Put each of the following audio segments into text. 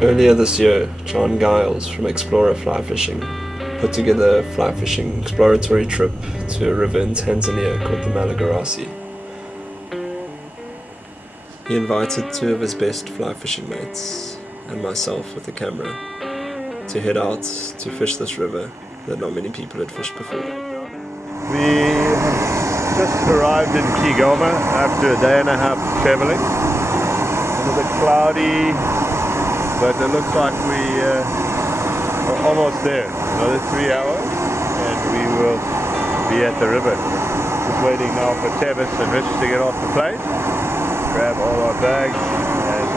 Earlier this year, John Giles from Explorer Fly Fishing put together a fly fishing exploratory trip to a river in Tanzania called the Malagarasi. He invited 2 of his best fly fishing mates and myself with a camera to head out to fish this river that not many people had fished before. We just arrived in Kigoma after a day and a half traveling. A little bit cloudy, but it looks like we are almost there. Another 3 hours and we will be at the river. Just waiting now for Tavis and Rich to get off the plane, grab all our bags and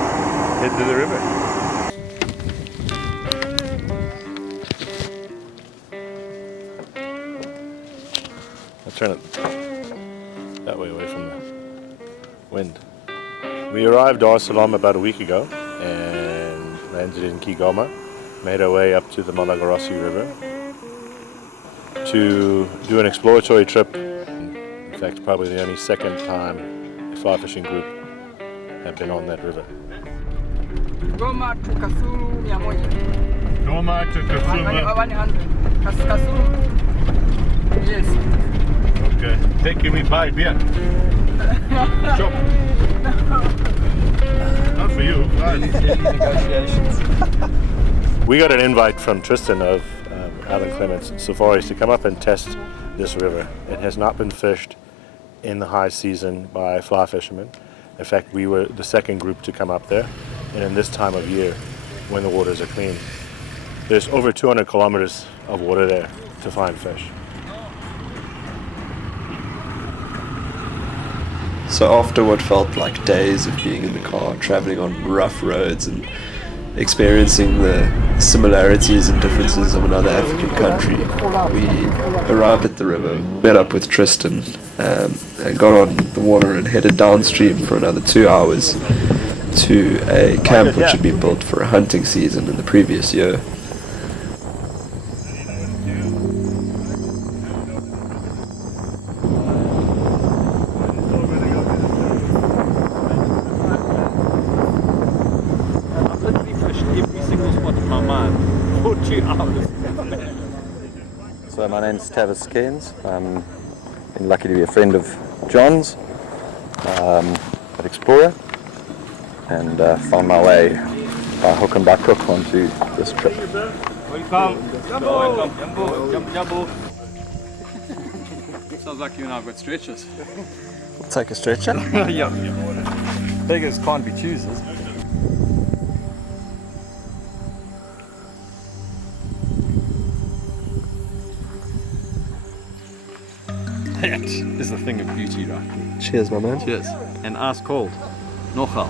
head to the river. I'll turn it that way away from the wind. We arrived Dar es Salaam about a week ago and landed in Kigoma, made our way up to the Malagarasi River to do an exploratory trip. In fact, probably the only second time a fly fishing group have been on that river. Goma to Kasulu 100. Goma to Kasulu. 100. Kasulu. Yes. Okay. Taking me by beer. Chop. Not for you. Negotiations. We got an invite from Tristan of Adam Clement Safaris to come up and test this river. It has not been fished in the high season by fly fishermen. In fact, we were the second group to come up there, and in this time of year when the waters are clean. There's over 200 kilometers of water there to find fish. So after what felt like days of being in the car, traveling on rough roads and experiencing the similarities and differences of another African country, we arrived at the river, met up with Tristan, and got on the water and headed downstream for another 2 hours to a camp which had been built for a hunting season in the previous year. So my name's Tavis Cairns. I'm been lucky to be a friend of John's at Explorer, and found my way by hook and by crook onto this trip. Welcome. Jumbo. Sounds like you and I've got stretchers. We'll take a stretcher. Yeah. Beggars can't be choosers. That is a thing of beauty, right? Cheers, my man. Cheers. And ice cold. Nogal.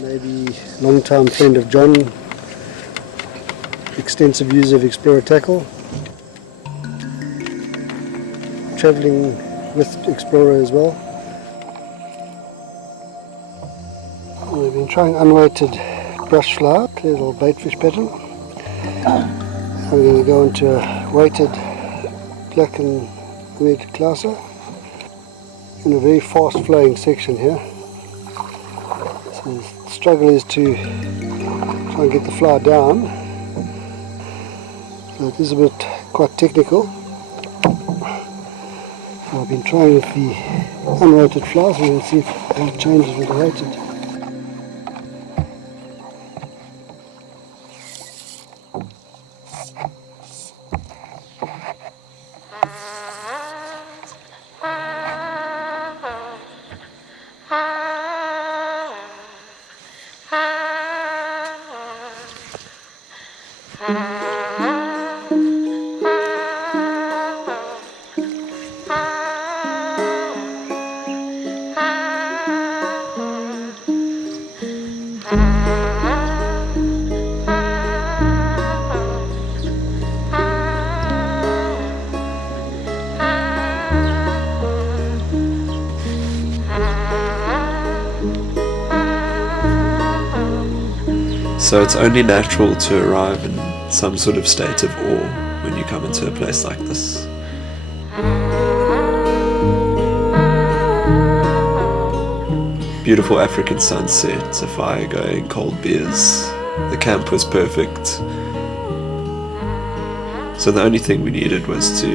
Maybe long-time friend of John, extensive use of Explorer tackle, travelling with Explorer as well. We've been trying unweighted brush fly, little baitfish pattern. I'm going to go into a weighted black and red clouser in a very fast flowing section here. So the struggle is to try and get the fly down. So it is a bit quite technical. So I've been trying with the unweighted flies. We'll see if it changes with the weighted. So it's only natural to arrive in some sort of state of awe when you come into a place like this. Beautiful African sunset, a fire going, cold beers. The camp was perfect. So the only thing we needed was to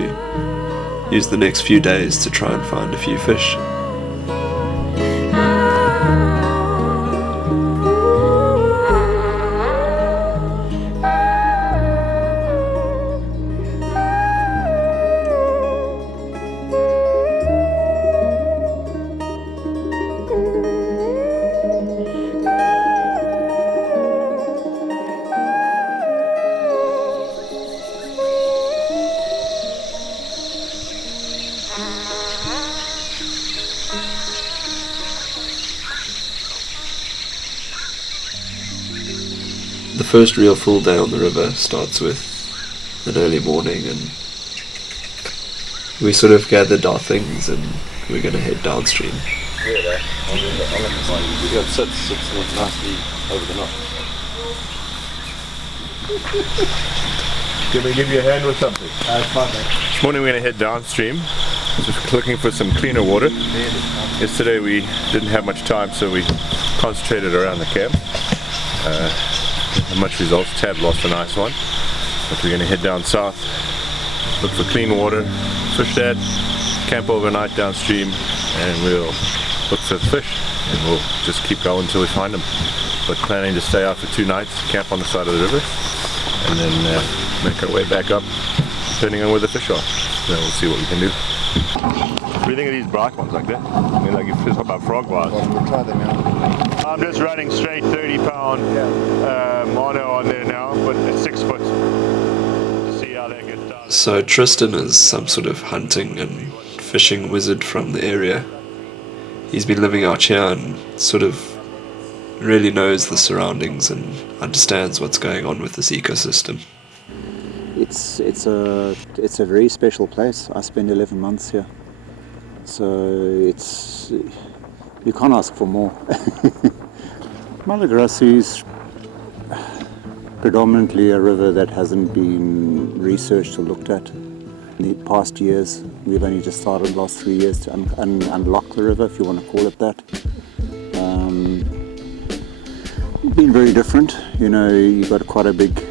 use the next few days to try and find a few fish. The first real full day on the river starts with an early morning, and we sort of gathered our things and we're going to head downstream. Yeah, it sits nicely over the night. Can we give you a hand with something? This morning we're going to head downstream, just looking for some cleaner water. Yesterday we didn't have much time, so we concentrated around the camp. Not much results. Tab lost a nice one, but we're going to head down south, look for clean water, fish that, camp overnight downstream, and we'll look for fish, and we'll just keep going until we find them. We're planning to stay out for 2 nights, camp on the side of the river, and then make our way back up, depending on where the fish are. Then we'll see what we can do. What do you think of these bright ones like that? I mean, like you fish up our frog wise. We'll try them out. I'm just running straight 30-pound mono on there now, but at 6 foot. To see how that gets done. So Tristan is some sort of hunting and fishing wizard from the area. He's been living out here and sort of really knows the surroundings and understands what's going on with this ecosystem. It's a very special place. I spent 11 months here, so you can't ask for more. Malagarasi is predominantly a river that hasn't been researched or looked at. In the past years, we've only just started the last 3 years to unlock the river, if you want to call it that. Been very different. You know, you've got quite a big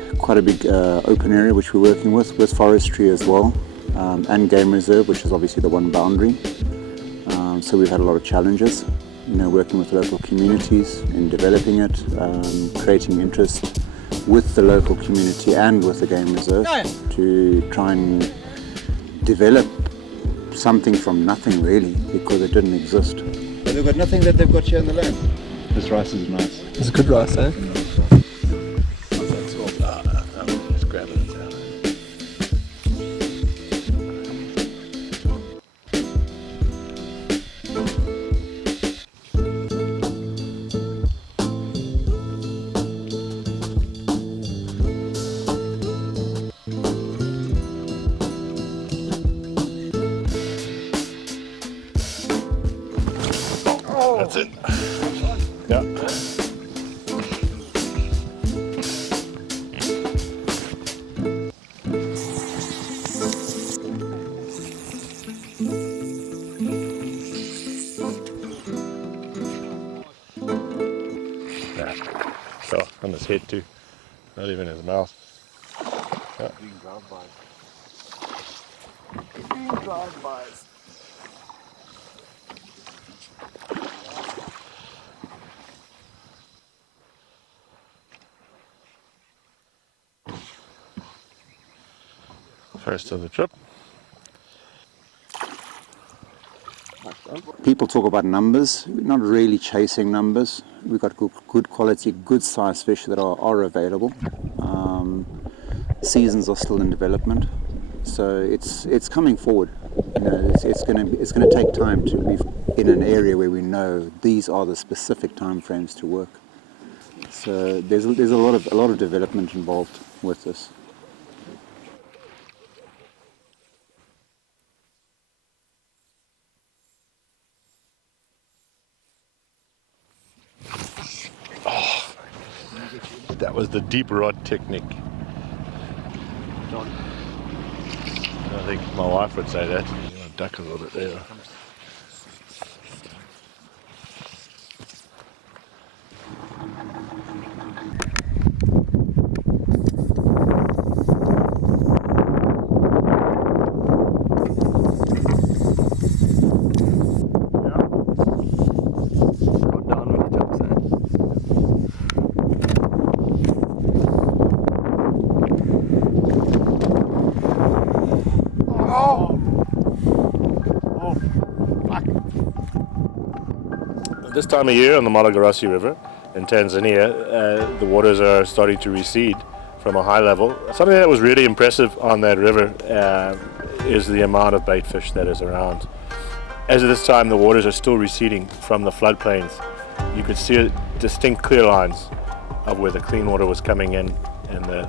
open area which we're working with forestry as well, and game reserve, which is obviously the one boundary. So we've had a lot of challenges, you know, working with local communities in developing it, creating interest with the local community and with the game reserve to try and develop something from nothing really, because it didn't exist. But they've got nothing that they've got here on the land. This rice is nice. It's good rice, eh? Just grabbing it down. That's it. Yeah. So on his head too, not even his mouth. Yeah. First of the trip. People talk about numbers. We're not really chasing numbers. We've got good quality, good size fish that are available. Seasons are still in development, so it's coming forward. You know, it's going to take time to be in an area where we know these are the specific time frames to work. So there's a lot of development involved with this. That was the deep rod technique. I think my wife would say that. You want to duck a little bit there. This time of year on the Malagarasi River in Tanzania, the waters are starting to recede from a high level. Something that was really impressive on that river is the amount of bait fish that is around. As of this time, the waters are still receding from the floodplains. You could see distinct clear lines of where the clean water was coming in and the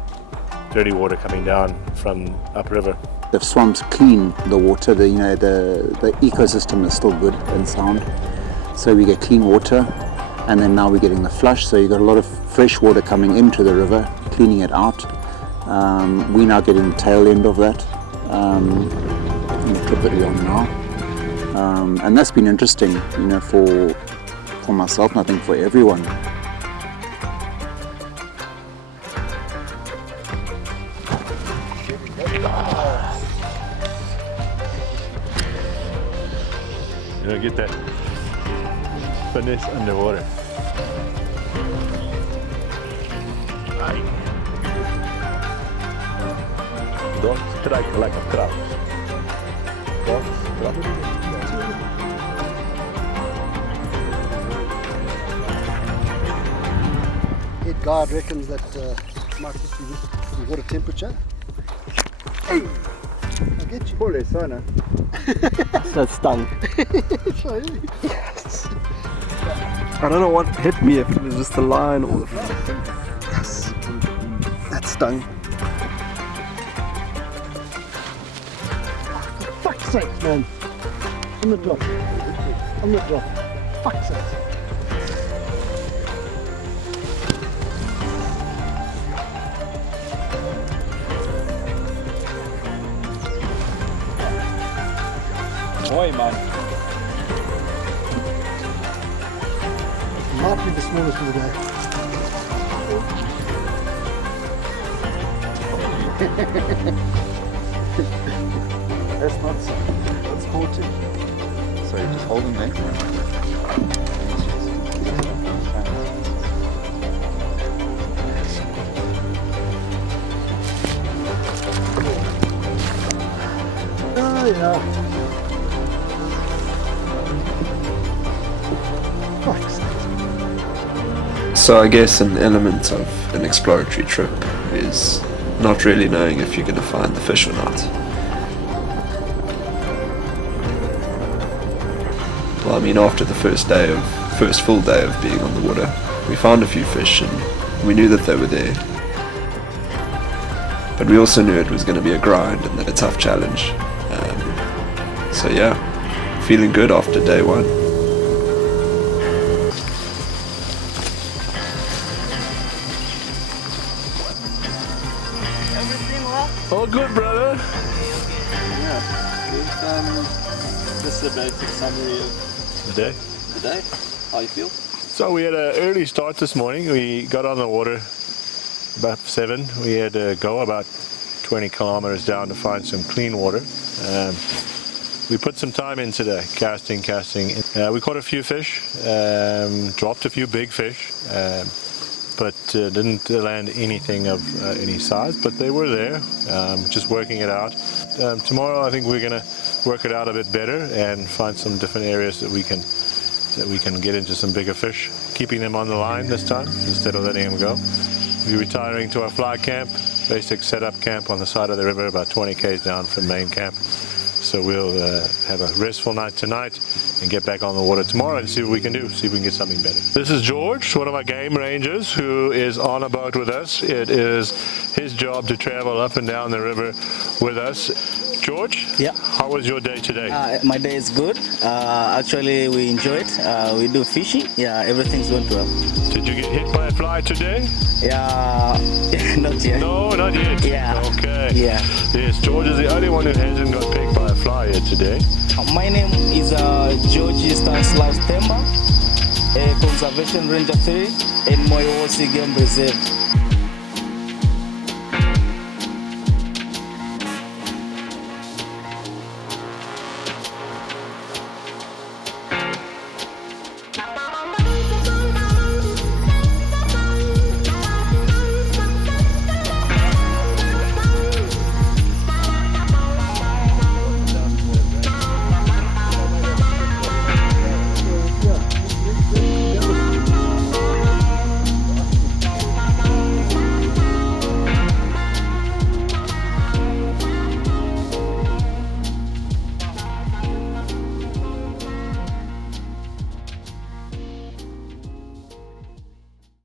dirty water coming down from upriver. The swamps clean the water. The ecosystem is still good and sound. So we get clean water, and then now we're getting the flush, so you got a lot of fresh water coming into the river, cleaning it out. We're now getting the tail end of that. I'm going to put it on now. And that's been interesting, you know, for myself and I think for everyone. You know, get that finesse underwater. Don't strike like a trout. Don't strike. Head guard reckons that might just be the water temperature. I'll get you. Holy sauna. That stung. Yes. I don't know what hit me, if it was just the line or the... Yes. That stung. For fuck's sake, man. On the drop. On the drop. Fuck's sake. Boy, man. Might be the smallest of the day. That's not that's sporting. So you're just holding there. Oh yeah. Fuck's sake. So I guess an element of an exploratory trip is not really knowing if you're going to find the fish or not. Well, I mean, after the first full day of being on the water, we found a few fish and we knew that they were there. But we also knew it was going to be a grind and that a tough challenge. So yeah, feeling good after day one. All good, brother. Yeah. Just a basic summary of The day. the day. How you feel? So we had an early start this morning. We got on the water about 7. We had to go about 20 kilometers down to find some clean water. We put some time in today, casting. We caught a few fish, dropped a few big fish, but didn't land anything of any size, but they were there, just working it out. Tomorrow I think we're going to work it out a bit better and find some different areas that we can get into some bigger fish, keeping them on the line this time instead of letting them go. We're retiring to our fly camp, basic setup camp on the side of the river, about 20 k's down from main camp. So we'll have a restful night tonight and get back on the water tomorrow and see what we can do, see if we can get something better. This is George, one of our game rangers, who is on a boat with us. It is his job to travel up and down the river with us. George? Yeah. How was your day today? My day is good. Actually, we enjoy it. We do fishing. Yeah, everything's going well. Did you get hit by a fly today? Yeah, not yet. No, not yet. Yeah. Okay. Yeah. Yes, George is the only one who hasn't got picked by a fly yet today. My name is George Stanislaus Themba, a conservation ranger 3 in Moyowosi Game Reserve.